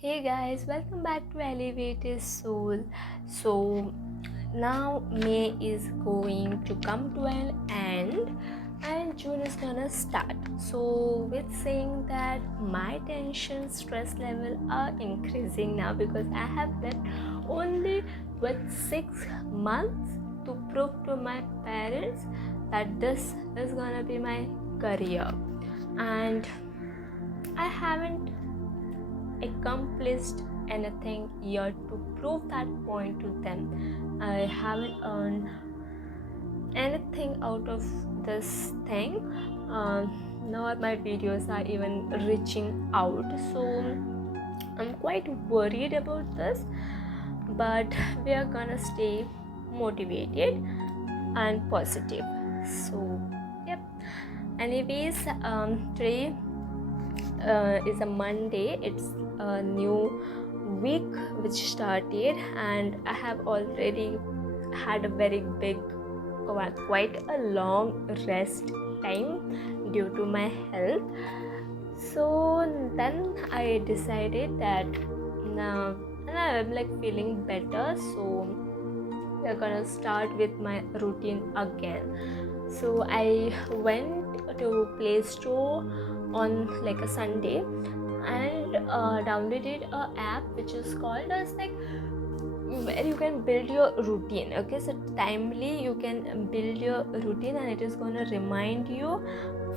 Hey guys, welcome back to Alleviated Soul. So now May is going to come to an end and June is gonna start. So with saying that my tension stress level are increasing now because I have left only with 6 months to prove to my parents that this is gonna be my career, and I haven't accomplished anything yet to prove that point to them. I haven't earned anything out of this thing, nor my videos are even reaching out. So I'm quite worried about this, but we are gonna stay motivated and positive. So, yep. Anyways, today is a Monday. It's a new week which started, and I have already had a very big, quite a long rest time due to my health. So then I decided that now I'm like feeling better, so we're gonna start with my routine again. So I went to Play Store on like a Sunday and downloaded a app which is called as like where you can build your routine. Okay, so timely you can build your routine and it is going to remind you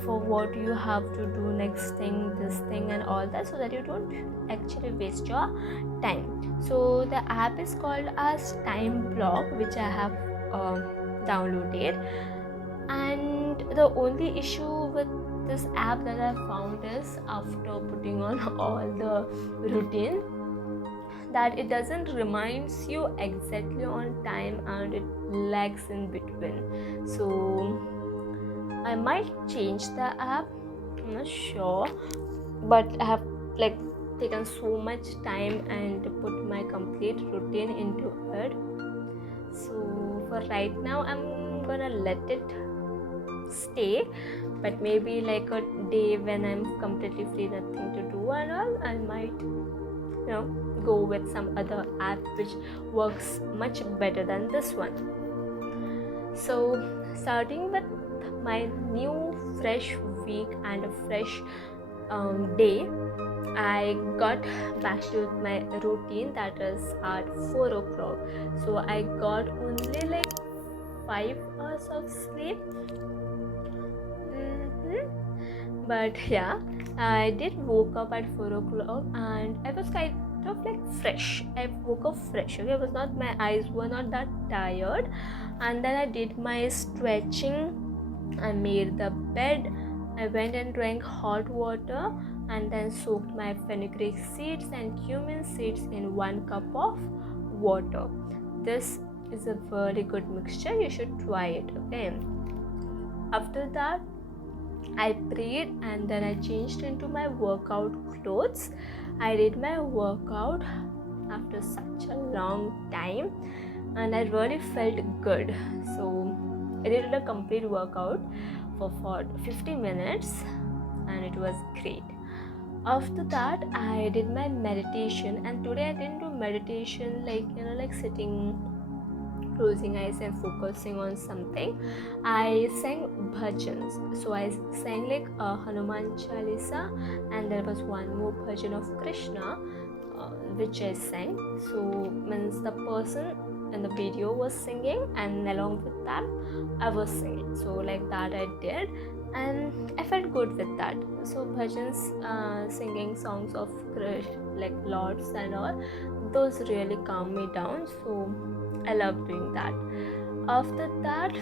for what you have to do, next thing, this thing and all that, so that you don't actually waste your time. So the app is called as Time Block, which I have downloaded. And the only issue with this app that I found is, after putting on all the routine, that it doesn't reminds you exactly on time and it lags in between. So I might change the app, I'm not sure, but I have like taken so much time and put my complete routine into it. So for right now I'm gonna let it stay, but maybe like a day when I'm completely free, nothing to do and all, I might go with some other app which works much better than this one. So starting with my new fresh week and a fresh day, I got back to my routine, that is at 4 o'clock. So I got only like 5 hours of sleep. But yeah, I did woke up at 4 o'clock and I was kind of like fresh. I woke up fresh. Okay, my eyes were not that tired. And then I did my stretching. I made the bed. I went and drank hot water and then soaked my fenugreek seeds and cumin seeds in 1 cup of water. This is a very good mixture. You should try it. Okay. After that, I prayed and then I changed into my workout clothes. I did my workout after such a long time and I really felt good. So I did a complete workout for 50 minutes and it was great. After that, I did my meditation, and today I didn't do meditation like sitting, closing eyes and focusing on something. I sang bhajans. So I sang like a Hanuman Chalisa, and there was one more bhajan of Krishna which I sang. So means the person in the video was singing and along with that I was singing. So like that I did and I felt good with that. So bhajans, singing songs of Krishna, like lords and all, those really calm me down. So I love doing that. After that,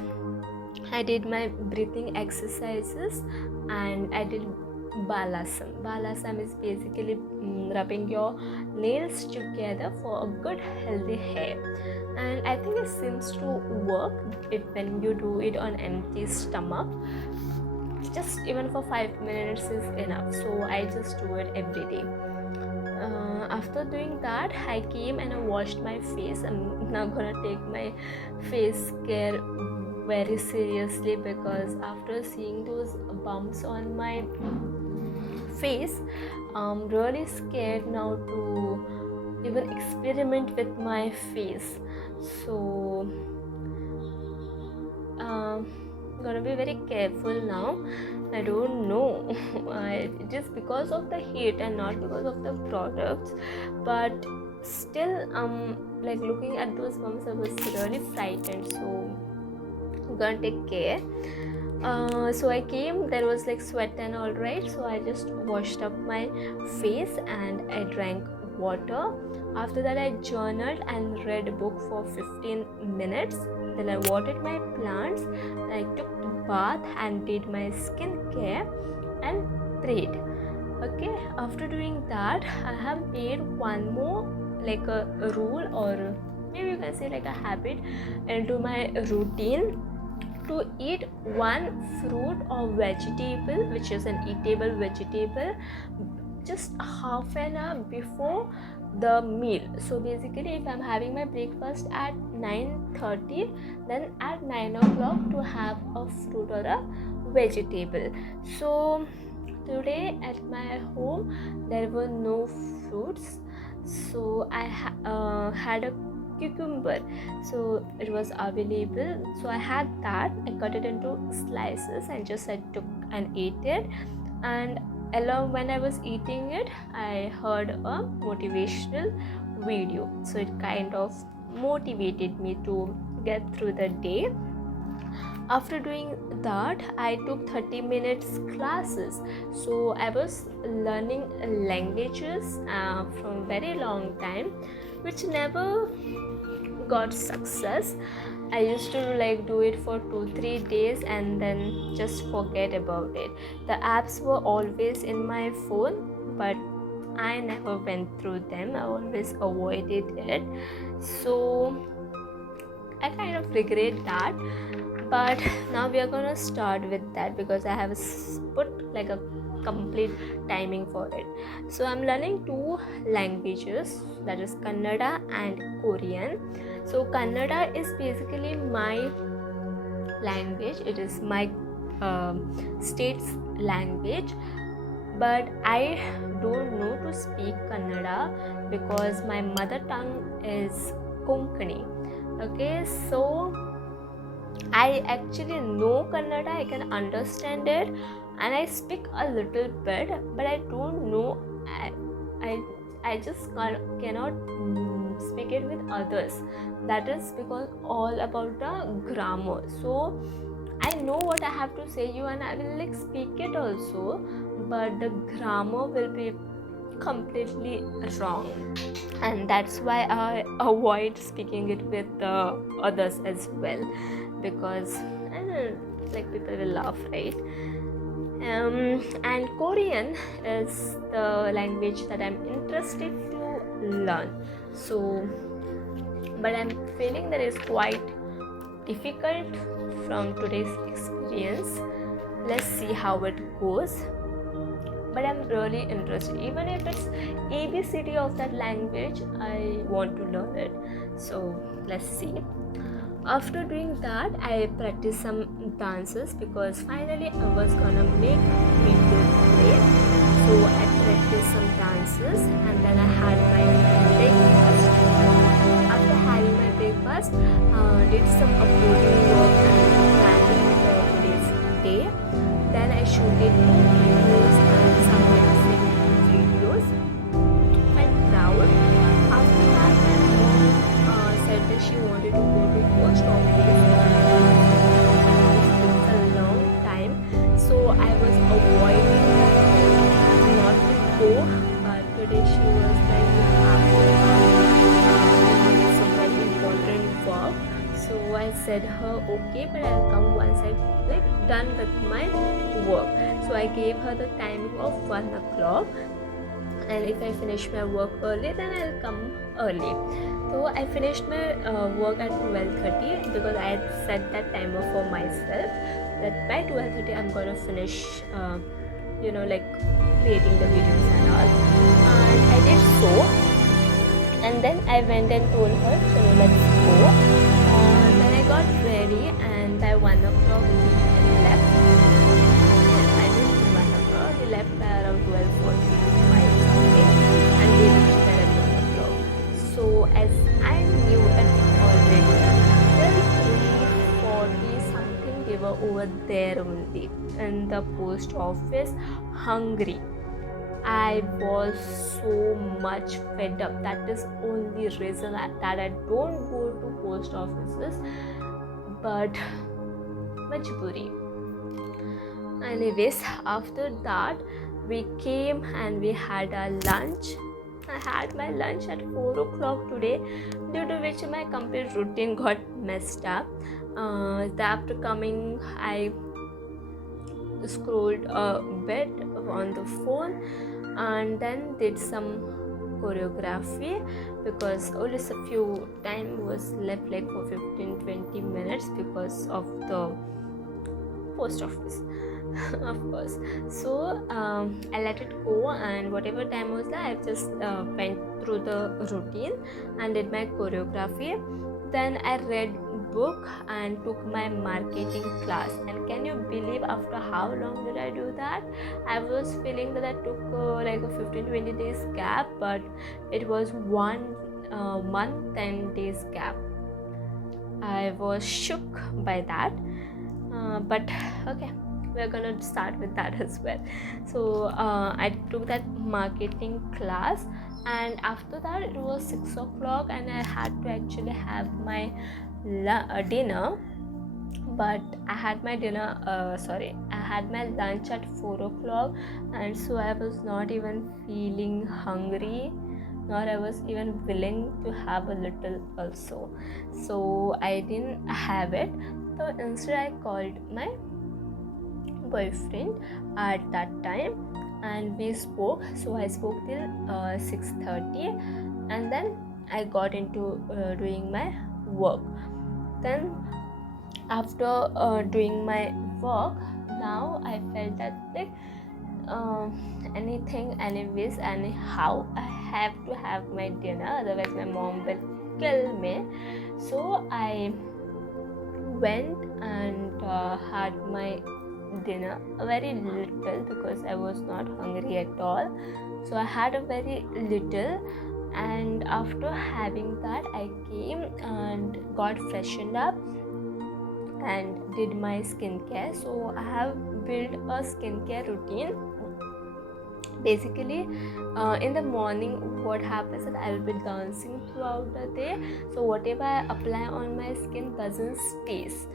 I did my breathing exercises and I did balasam. Balasam is basically rubbing your nails together for a good healthy hair. And I think it seems to work when you do it on empty stomach. Just even for 5 minutes is enough. So I just do it every day. After doing that, I came and I washed my face. I'm now gonna take my face care very seriously because after seeing those bumps on my face, I'm really scared now to even experiment with my face. So gonna be very careful now. I don't know. It is because of the heat and not because of the products, but still like looking at those bumps, I was really frightened. So I'm gonna take care. So I came, there was like sweat and all, right? So I just washed up my face and I drank water. After that I journaled and read a book for 15 minutes. Then I watered my plants. I took a bath and did my skincare and prayed. Okay, after doing that, I have made one more like a rule, or maybe you can say like a habit into my routine, to eat one fruit or vegetable, which is an eatable vegetable, just half an hour before the meal. So basically, if I'm having my breakfast at 9:30, then at 9 o'clock to have a fruit or a vegetable. So today at my home there were no fruits, so I had a cucumber, so it was available. So I had that. I cut it into slices and just I took and ate it. And along when I was eating it, I heard a motivational video, so it kind of motivated me to get through the day. After doing that, I took 30 minutes classes. So I was learning languages from very long time, which never got success. I used to like do it for 2-3 days and then just forget about it. The apps were always in my phone, but I never went through them. I always avoided it. So I kind of regret that. But now we are gonna start with that because I have put like a complete timing for it. So I'm learning 2 languages, that is Kannada and Korean. So Kannada is basically my language, it is my state's language, but I don't know to speak Kannada because my mother tongue is Konkani. Okay, so I actually know Kannada, I can understand it and I speak a little bit, but I don't know, I just cannot speak it with others. That is because all about the grammar. So I know what I have to say you and I will like speak it also, but the grammar will be completely wrong, and that's why I avoid speaking it with others as well, because I don't know, like people will laugh, right? And Korean is the language that I'm interested to learn. So, but I'm feeling that it's quite difficult from today's experience. Let's see how it goes. But I'm really interested. Even if it's ABCD of that language, I want to learn it. So let's see. After doing that, I practiced some dances because finally I was gonna make video today. So I practiced some dances and then I had my breakfast. After having my breakfast, did some uploading work and planning for today's day. Then I shooted 2 videos and some mixing videos. Quite proud. After that, my mom said that she wanted to go to post office. It took a long time, so I was avoiding that, not to go. But today she was like, you have to do some very important work. So I said her okay, but I'll come once I like done with my work. So I gave her the timing of 1 o'clock, and if I finish my work early, then I'll come early. So I finished my work at 12:30 because I had set that timer for myself that by 12:30 I'm gonna finish like creating the videos and all, and I did so. And then I went and told her, let's go. Then I got ready, and by 1 o'clock we left. Yes, I did 1 o'clock. We left by around 12:45. over there only in the post office, hungry. I was so much fed up. That is only reason that I don't go to post offices. But majburi. Anyways, after that we came and we had our lunch. I had my lunch at 4 o'clock today, due to which my complete routine got messed up. After coming, I scrolled a bit on the phone and then did some choreography, because only a few time was left, like for 15-20 minutes, because of the post office. Of course. So I let it go, and whatever time was there, I just went through the routine and did my choreography. Then I read book and took my marketing class. And can you believe after how long did I do that? I was feeling that I took like a 15-20 days gap, but it was 1 month 10 days gap. I was shook by that, but okay, we're gonna start with that as well. So I took that marketing class, and after that it was 6 o'clock and I had to actually have my dinner. But I had my I had my lunch at 4 o'clock, and so I was not even feeling hungry, nor I was even willing to have a little also. So I didn't have it. So instead I called my boyfriend at that time and we spoke. So I spoke till 6:30, and then I got into doing my work. Then after doing my work, now I felt that like anything, anyways, anyhow, I have to have my dinner, otherwise my mom will kill me. So I went and had my dinner, a very little, because I was not hungry at all. So I had a very little, and after having that I came and got freshened up and did my skincare. So I have built a skincare routine. Basically in the morning what happens is that I will be dancing throughout the day, so whatever I apply on my skin doesn't stays.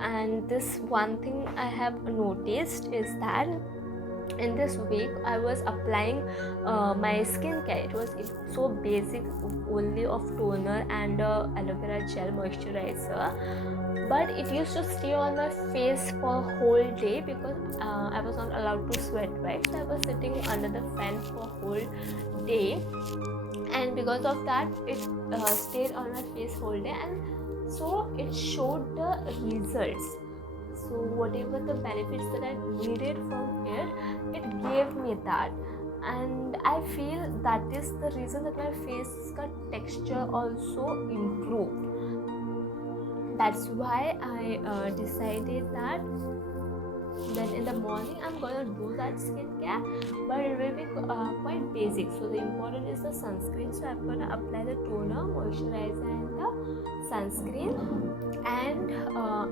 And this one thing I have noticed is that in this week I was applying my skincare. It was so basic, only of toner and aloe vera gel moisturizer, but it used to stay on my face for a whole day because I was not allowed to sweat, right? So I was sitting under the fan for a whole day, and because of that it stayed on my face whole day, and so it showed the results. So whatever the benefits that I needed from it gave me that, and I feel that is the reason that my face texture also improved. That's why I decided that in the morning I'm gonna do that skincare, but it will be quite basic. So the important is the sunscreen, so I'm gonna apply the toner, moisturizer and the sunscreen, and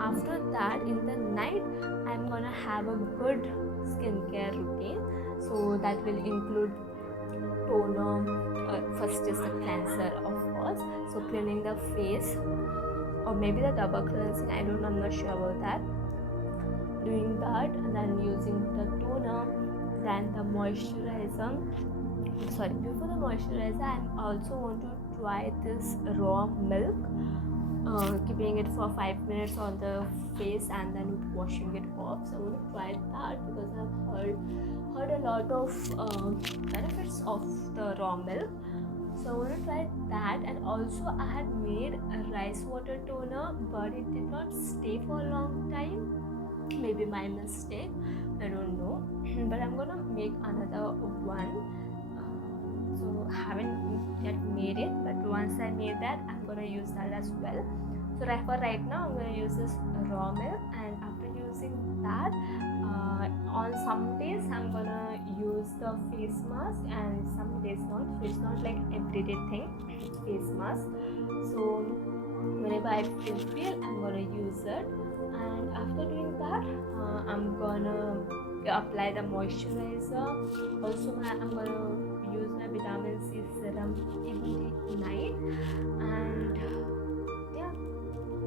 after that in the night I'm gonna have a good skincare routine. So that will include toner, first is the cleanser, of course, so cleaning the face, or maybe the double cleansing, I'm not sure about that. Doing that, and then using the toner, then the moisturizer. Before the moisturizer I also want to try this raw milk, keeping it for 5 minutes on the face and then washing it off. So I want to try that because I've heard a lot of benefits of the raw milk. So I want to try that. And also I had made a rice water toner, but it did not stay for a long time. Maybe my mistake, I don't know. But I'm gonna make another one. So haven't yet made it, but once I made that, I'm gonna use that as well. So for right now, I'm gonna use this raw milk, and after using that, on some days I'm gonna use the face mask, and some days not. So it's not like everyday thing, face mask. So whenever I feel I'm gonna use it. And after doing that, I'm gonna apply the moisturizer. Also I'm gonna use my vitamin C serum in the night. And yeah,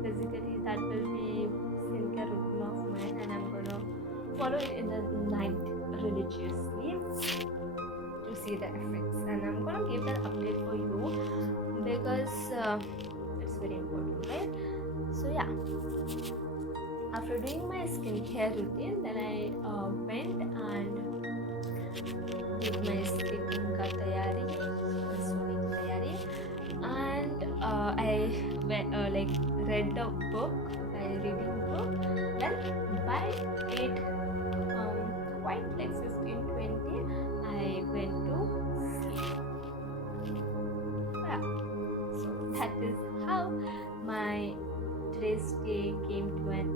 basically that will be skincare routine of mine, and I'm gonna follow it in the night religiously to see the effects. And I'm gonna give that update for you because it's very important, right? So yeah, after doing my skincare routine, then I went and did my sleeping ka tayari, सोने की तैयारी. And I like read the book by reading book. Then by 8 quite like 15:20 I went to sleep. Yeah. So that is how my today's day came to an